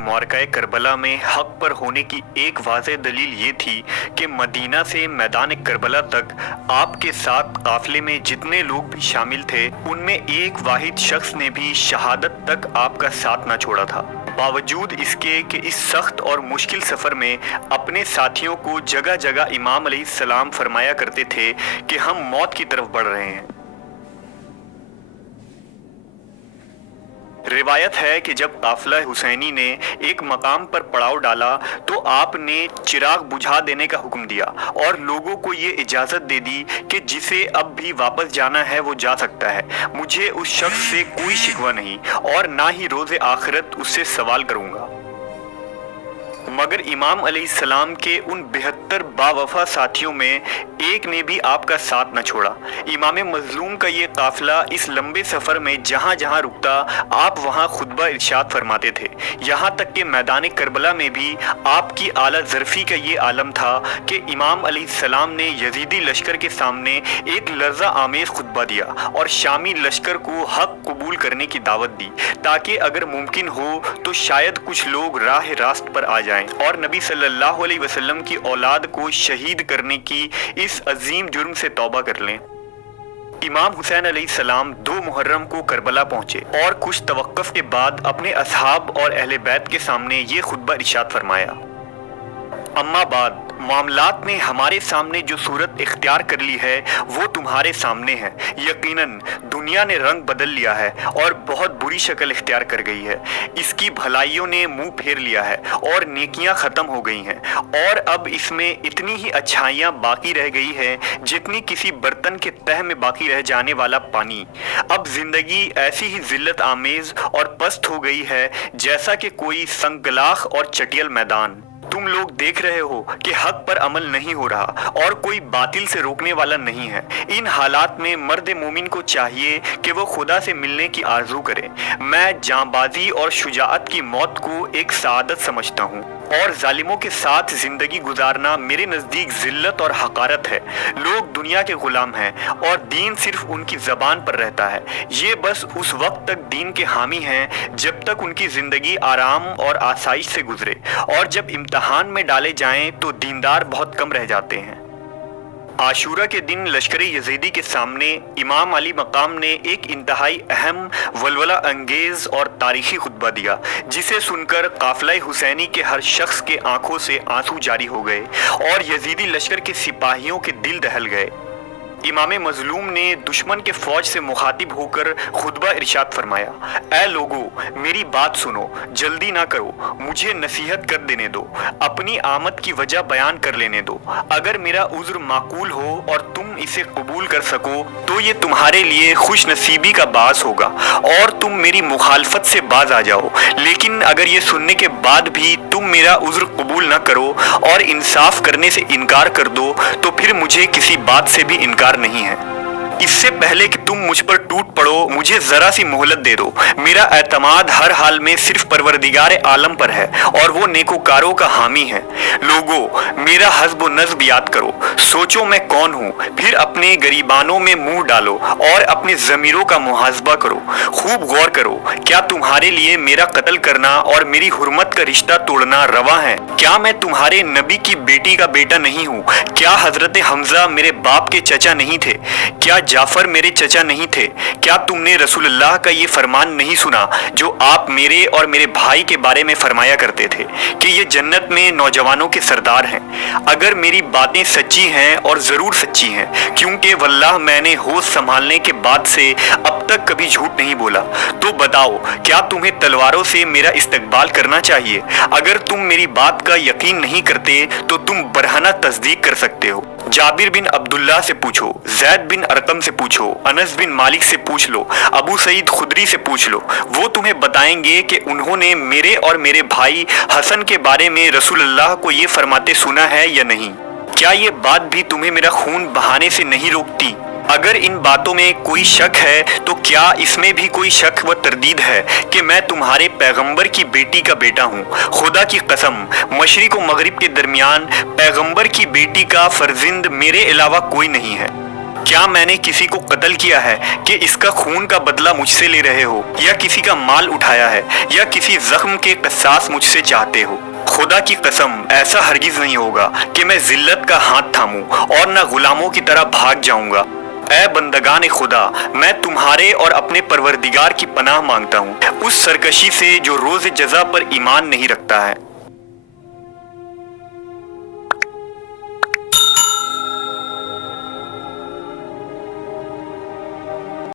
मार्का Karbala में हक पर होने की एक वाज़ेह दलील ये थी कि मदीना से मैदान करबला तक आपके साथ काफिले में जितने लोग भी शामिल थे उनमें एक वाहिद शख्स ने भी शहादत तक आपका साथ ना छोड़ा था। बावजूद इसके कि इस सख्त और मुश्किल सफ़र में अपने साथियों को जगह जगह इमाम अलैहिस्सलाम फरमाया करते थे कि हम मौत की तरफ बढ़ रहे हैं। रिवायत है कि जब काफिला हुसैनी ने एक मकाम पर पड़ाव डाला तो आपने चिराग बुझा देने का हुक्म दिया और लोगों को ये इजाज़त दे दी कि जिसे अब भी वापस जाना है वो जा सकता है। मुझे उस शख्स से कोई शिकवा नहीं और ना ही रोज़े आखिरत उससे सवाल करूँगा। मगर इमाम अलैहिस्सलाम के उन 72 बावफा साथियों में एक ने भी आपका साथ न छोड़ा। इमाम मज़लूम का ये काफिला इस लंबे सफ़र में जहाँ जहाँ रुकता आप वहाँ खुतबा इरशाद फरमाते थे। यहाँ तक कि मैदान करबला में भी आपकी आला ज़रफ़ी का ये आलम था कि इमाम अलैहिस्सलाम ने यजीदी लश्कर के सामने एक लर्ज़ा आमेज़ खुतबा दिया और शामी लश्कर को हक़ कबूल करने की दावत दी ताकि अगर मुमकिन हो तो शायद कुछ लोग राह रास्त पर आ जाएं और नबी सल्लल्लाहु अलैहि वसल्लम की औलाद को शहीद करने की इस अजीम जुर्म से तौबा कर लें। इमाम हुसैन अलैहिस्सलाम 2 मुहर्रम को करबला पहुंचे और कुछ तवक्कुफ के बाद अपने असहाब और अहले बैत के सामने ये खुतबा इरशाद फरमाया। अम्मा बाद मामलात ने हमारे सामने जो सूरत इख्तियार कर ली है वो तुम्हारे सामने है। यकीनन दुनिया ने रंग बदल लिया है और बहुत बुरी शक्ल इख्तियार कर गई है। इसकी भलाइयों ने मुंह फेर लिया है और नेकियां ख़त्म हो गई हैं और अब इसमें इतनी ही अच्छाइयां बाकी रह गई है जितनी किसी बर्तन के तह में बाकी रह जाने वाला पानी। अब ज़िंदगी ऐसी ही ज़िल्लत आमेज़ और पस्त हो गई है जैसा कि कोई संगलाख और चटियल मैदान। तुम लोग देख रहे हो कि हक पर अमल नहीं हो रहा और कोई बातिल से रोकने वाला नहीं है। इन हालात में मर्द मोमिन को चाहिए कि वो खुदा से मिलने की आरजू करे। मैं जांबाजी और शुजाअत की मौत को एक सआदत समझता हूँ और जालिमों के साथ जिंदगी गुजारना मेरे नज़दीक जिल्लत और हकारत है। लोग दुनिया के गुलाम हैं और दीन सिर्फ उनकी ज़बान पर रहता है। ये बस उस वक्त तक दीन के हामी हैं जब तक उनकी ज़िंदगी आराम और आसाइश से गुजरे और जब इम्तहान में डाले जाएं तो दीनदार बहुत कम रह जाते हैं। आशूरा के दिन लश्कर यजीदी के सामने इमाम अली मकाम ने एक इंतहाई अहम वलवला अंगेज़ और तारीखी खुतबा दिया जिसे सुनकर काफिला हुसैनी के हर शख्स के आंखों से आंसू जारी हो गए और यजीदी लश्कर के सिपाहियों के दिल दहल गए। इमाम मज़लूम ने दुश्मन के फ़ौज से मुखातिब होकर खुतबा इरशाद फरमाया, ऐ लोगो मेरी बात सुनो, जल्दी ना करो, मुझे नसीहत कर देने दो, अपनी आमद की वजह बयान कर लेने दो। अगर मेरा उज़्र माकूल हो और तुम इसे कबूल कर सको तो ये तुम्हारे लिए खुश नसीबी का बास होगा और तुम मेरी मुखालफत से बाज आ जाओ। लेकिन अगर ये सुनने के बाद भी तुम मेरा उज़्र कबूल न करो और इंसाफ करने से इनकार कर दो तो फिर मुझे किसी बात से भी इनकार नहीं है। इससे पहले कि तुम मुझ पर टूट पड़ो मुझे ज़रा सी मोहलत दे दो। मेरा एतमाद हर हाल में सिर्फ परवरदिगार आलम पर है और वो नेकोकारों का हामी है। लोगो मेरा हस्ब नस्ब याद करो, सोचो मैं कौन हूँ, फिर अपने गरीबानों में मुंह डालो और अपने ज़मीरों का मुहासबा करो। खूब गौर करो, क्या तुम्हारे लिए मेरा कत्ल करना और मेरी हुर्मत का रिश्ता तोड़ना रवा है? क्या मैं तुम्हारे नबी की बेटी का बेटा नहीं हूँ? क्या हजरत हमजा मेरे बाप के चचा नहीं थे? क्या जाफर मेरे चचा नहीं थे? क्या तुमने रसूलुल्लाह का ये फरमान नहीं सुना जो आप मेरे और मेरे भाई के बारे में फरमाया करते थे कि ये जन्नत में नौजवानों के सरदार हैं? अगर मेरी बातें सच्ची हैं और ज़रूर सच्ची हैं क्योंकि वल्लाह मैंने होश संभालने के बाद से अब तक कभी झूठ नहीं बोला, तो बताओ क्या तुम्हें तलवारों से मेरा इस्तकबाल करना चाहिए? अगर तुम मेरी बात का यकीन नहीं करते तो तुम बरहना तस्दीक कर सकते हो। जाबिर बिन अब्दुल्लाह से पूछो, जैद बिन अरकम से पूछो, अनस बिन मालिक से पूछ लो, अबू सईद खुदरी से पूछ लो, वो तुम्हें बताएंगे कि उन्होंने मेरे और मेरे भाई हसन के बारे में रसूलुल्लाह को ये फरमाते सुना है या नहीं। क्या ये बात भी तुम्हें मेरा खून बहाने से नहीं रोकती? अगर इन बातों में कोई शक है तो क्या इसमें भी कोई शक व तरदीद है कि मैं तुम्हारे पैगंबर की बेटी का बेटा हूँ? खुदा की कसम मशरिक व मगरिब के दरमियान पैगंबर की बेटी का फर्जिंद मेरे अलावा कोई नहीं है। کیا میں نے کسی کو قتل کیا ہے کہ اس کا خون کا بدلہ مجھ سے لے رہے ہو، یا کسی کا مال اٹھایا ہے، یا کسی زخم کے قصاص مجھ سے چاہتے ہو؟ خدا کی قسم ایسا ہرگز نہیں ہوگا کہ میں ذلت کا ہاتھ تھاموں اور نہ غلاموں کی طرح بھاگ جاؤں گا۔ اے بندگان خدا، میں تمہارے اور اپنے پروردگار کی پناہ مانگتا ہوں اس سرکشی سے جو روز جزا پر ایمان نہیں رکھتا ہے۔